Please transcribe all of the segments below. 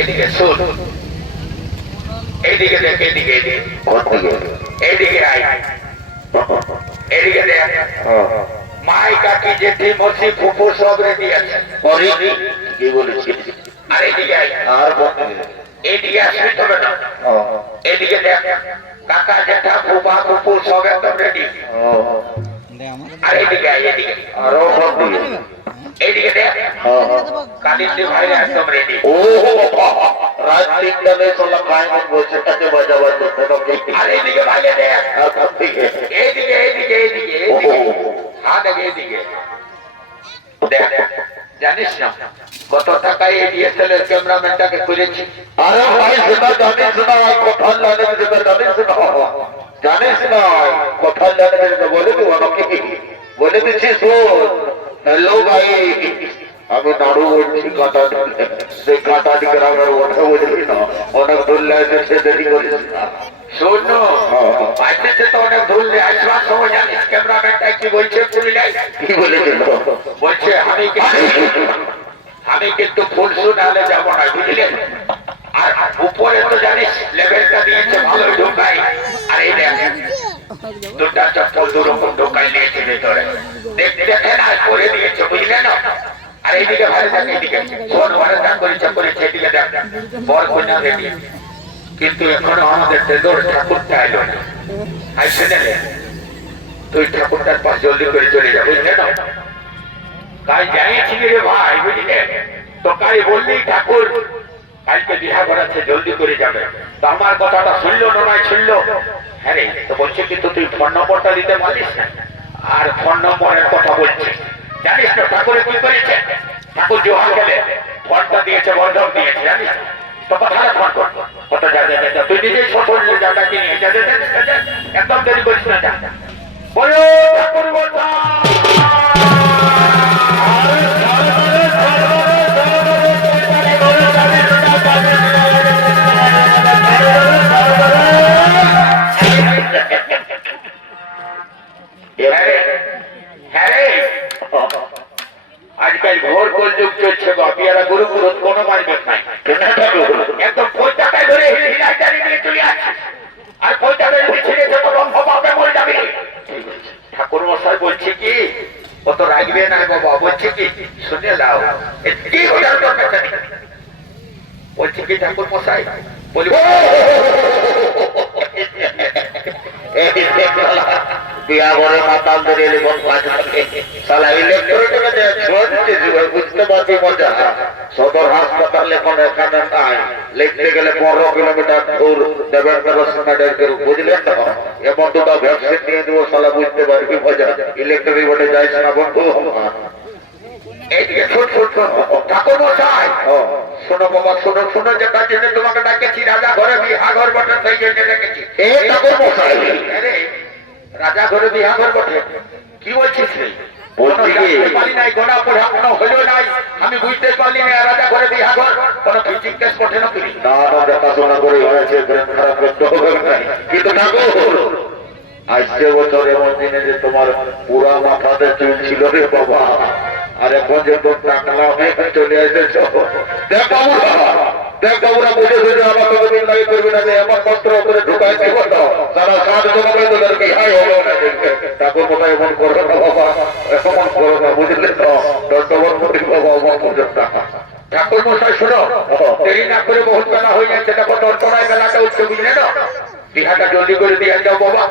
এদিকে শোন, এদিকে দেখ, এদিকে এদিকে আয়, এদিকে দেখ। মাই কাকি জেঠি মসি ফুফু সব রেডি আছে। কি বলেছিস? আর এদিকে আয়, আর এদিকে আসবি তবে না। এদিকে দেখ, কাকা জেঠা ফুফা ফুফু সব একদম রেডি। আর এদিকে আয়, এদিকে আরো এইদিকে দেখ, কালিন্দি ভাই একদম রেডি। ও রাত 3টা বেজে চলা কায়মত বলছে তাকে বাজাবার জন্য। আর এইদিকে ভাই দেখ, এইদিকে এইদিকে এইদিকে হ্যাঁ দেখ, এইদিকে দেখ। জানিস না কত টাকায় এই ডিএসএলআর ক্যামেরাম্যানটাকে করেছি? আরে ভাই সেটা জানিস না, কথা জানিস সেটা জানিস না, জানিস না কথা জানিস না বলে তুই আমাকে বলে দিচ্ছিস। শোন, হ্যালো ভাই, আমি নাড়ু বলছি কাটা, সেই কাটাটি গ্রামের ওঠা বুঝলি না, অনেক ধরলে এসে দেরি করিস না। শোন আসতেছে তো অনেক ধরলে, আসবার সময় জানিস ক্যামেরাম্যানটা কি বলছে? কি বলেছিল? বলছে আমি কিন্তু ফুল শুনালে যাবো না, বুঝলে। আর উপরে তো জানিস লেভেলটা দিয়েছে ভালো ঢোকাই। আর এই দেখ দুটা চপ্পল দুরকম ঢোকাই নিয়েছে ভেতরে, দেখে না করে দিয়েছে, বুঝলে না। আর এইদিকে ভালো থাকে, এদিকে ফোন ভালো থাক করেছে করেছে, এদিকে দেখ বর কন্যা রেডি। কিন্তু এখনো আমাদের তেদর ঠাকুরটা এলো না। আসছে না, তুই ঠাকুরটার পাশ জলদি করে চলে যা, বুঝলে না। তাই জানিয়েছি রে ভাই, বুঝলে তো, তাই বললি ঠাকুর কালকে বিহা করাচ্ছে, জলদি করে যাবে। তো আমার কথাটা শুনলো না, নয় শুনলো। হ্যাঁ রে, তো বলছে কিন্তু তুই ফোন নম্বরটা দিতে পারিস না। আর ফোন নম্বরের কথা বলছে, জানিস তো ঠাকুরে কি করেছে? ঠাকুর জোহা গেলে ফোনটা দিয়েছে, বন্ধক দিয়েছে, জানিস তো। কোথায় ফোন কর, কত যা যা, তুই নিজেই শ্বশুর যাটা কিনে একদম দেরি করিস না, যা বলো ঠাকুর বলতা। আজকাল ঘোর কলযুগ চলছে, বাপিয়ারা গুরু পুরোধ কোনো মানবেন নাই, একদম পয়সাটাই ধরে হিলাইটারি নিয়ে চলে আসছে। আর পয়সাটা যদি ছিঁড়ে যেত রম্ভভাবে মরে যাবে। ঠাকুর মশাই বলছে কি, কত রাখবে না বাবা, বলছে কি শুনে দাও, কি বলছে কি ঠাকুর মশাই? বলি বিয়া করে মাতাল ধরে বুঝতে পারছি মজা। সদর হাসপাতাল এখন এখানে নাই, লিখতে গেলে 15 কিলোমিটার দূর দেবেন্দ্র সিনেটের, বুঝলেন না। এমন দুটো ভ্যাকসিন নিয়ে দেবো, সালা বুঝতে পারবি মজা। ইলেকট্রিক বোর্ডে যাইস না বন্ধু। এইদিকে ছুট ছুট ঠাকুর মশাই শোনো বাবা, শোনো শোনো, যেটার জন্য তোমাকে ডাকেছি, রাজা ঘরে বিহা ঘর বটে, সেই জন্য ডেকেছি। ঠাকুর মশাই, রাজা ঘরে বিহা ঘর বটে, কি বলছিস রে? আমি বুঝতে পারলি না রাজা ঘরে বিহা ঘর কোন ফিজিক কেস বটে না। দেখাশোনা করে হয়েছে, কিন্তু ঠাকুর আসছে বছর এমন দিনে যে তোমার পুরা মাথাতে চুল ছিল রে বাবা, আর এখন যে তোর টাকলা হয়ে চলে এসেছ। দেখ বাবুরা, দেখ বাবুরা, বুঝে বুঝে আমার তোকে দিন লাগে করবি না, যে এমন মন্ত্র করে ঢুকাই দেব তারা সাত জমাবে তোদের বিহাই হলো না। ঠাকুর কথা এমন করো না বাবা, এমন করো না, বুঝলে তো? দণ্ডবন করি বাবা, অমন করো না। ঠাকুর মশাই শোনো, দেরি না করে বহুত বেলা হয়ে যাচ্ছে, দেখো দর্পণায় বেলাটা উঠছে, বুঝলে না? বিহাটা জলদি করে দিয়ে যাও বাবা।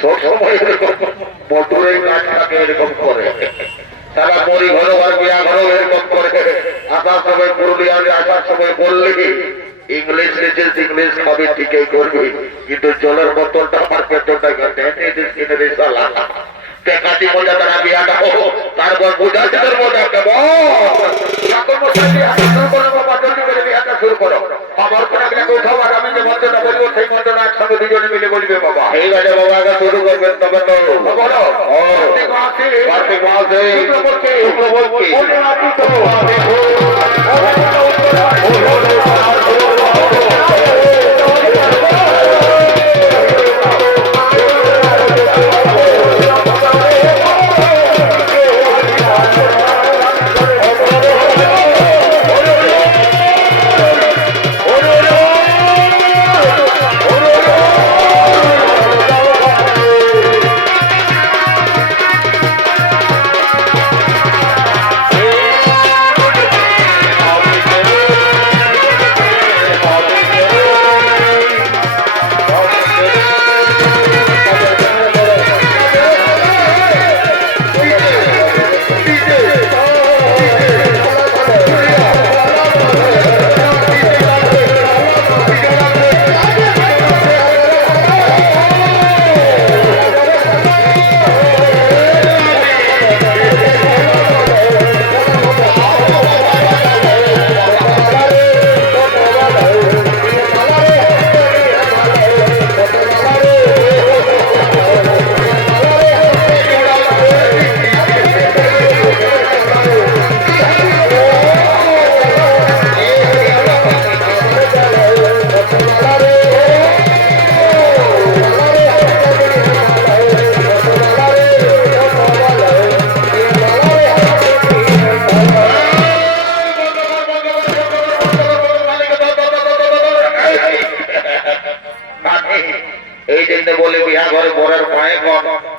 সবসময় এরকম মোটরের কাজটাকে এরকম করে, তারা মরি ঘর আর বিয়া ঘর এরকম করে। আসার সময় পুরুলিয়া আসার সময় বললি ইংলিশ লিখেছিস, ইংলিশ খাবি ঠিকই করবি, কিন্তু জলের বোতলটা আমার পেটটা টেকাটি মজা তারা বিয়াটা হো, তারপর বুঝাচ্ছি তোর মজা কেমন। শুরু করো, আমার উঠাও, আর আমি যে মন্ত্রটা বলবো সেই মন্ত্রটা একসঙ্গে দুজনে মিলে বলবে বাবা। এই বাজে বাবা আগে শুরু করবেন, তবে তো বলো কার্তিক মাসে শুক্রপক্ষে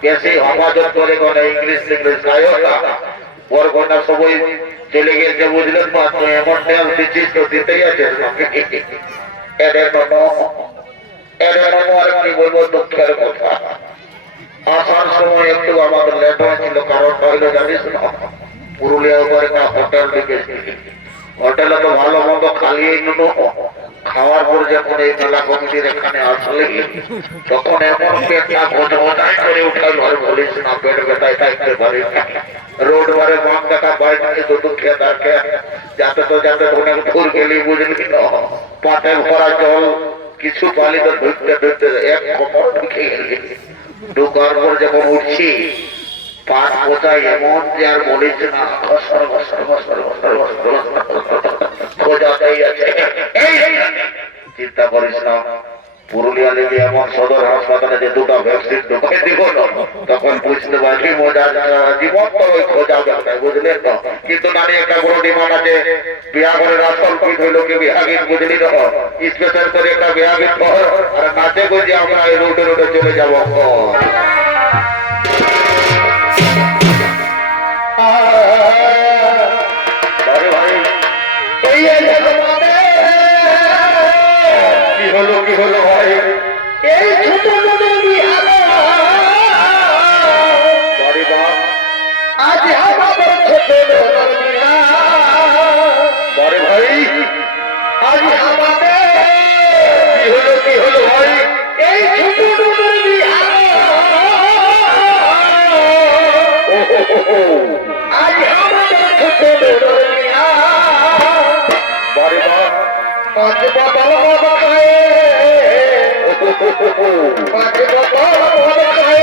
বেশি হমাজত করে কোন ইংলিশ ইংলিশ গায়ক ওর কোন সবাই চলে গেছে, বুঝলেন? তো এমন টেল দিচ্ছিস তো দিতেই আছে। আর কি বলবো, দুঃখের কথা, আসার সময় একটু আমাদের লেট হয়েছিল, কারণটা হইলো জানিস না, পুরুলিয়া উপরে একটা হোটেল ঢুকেছি, হোটেলে তো ভালো মন্দ খালিয়ে নিল, খাওয়ার পর যখন এই মেলা কমিটির এখানে আসলে তখন এমন পেটটা গোটাই করে উঠাই, ঘরে বলিস না, পেট ব্যথায় থাকতে পারি না। রোড বারে বাম দেখা বাইক নিয়ে শুধু খেয়ে যাতে তো যাতে অনেক দূর গেলি, বুঝলি না, পাটে ভরা জল কিছু পালি তো ঢুকতে ঢুকতে এক কমর ঢুকে গেলি। ঢুকার পর যখন উঠছি পাট কোথায় এমন যে আর বলিস না, খোঁজাতেই আছে। চিন্তা করিস না, পুরুলিয়া লেগে এমন সদর হাসপাতালে যে দুটো ভ্যাকসিন ঢুকাই দিব না, তখন বুঝতে পারছি মজা জীবন তো ওই খোঁজা যাবে, বুঝলেন তো? কিন্তু নানি একটা বড় ডিমান্ড আছে, বিয়া করে রাস্তাল পিঠ হইলো কি বিহাগীর, বুঝলি তো? স্পেশাল করে একটা বিহাগীর ঘর আর নাচে বুঝে আমরা এই রোডে রোডে চলে যাবো। কি হলো ভাই, এই ছোট পাঁচ বোতল মদ খায়, পাঁচ বোতল মদ খায়,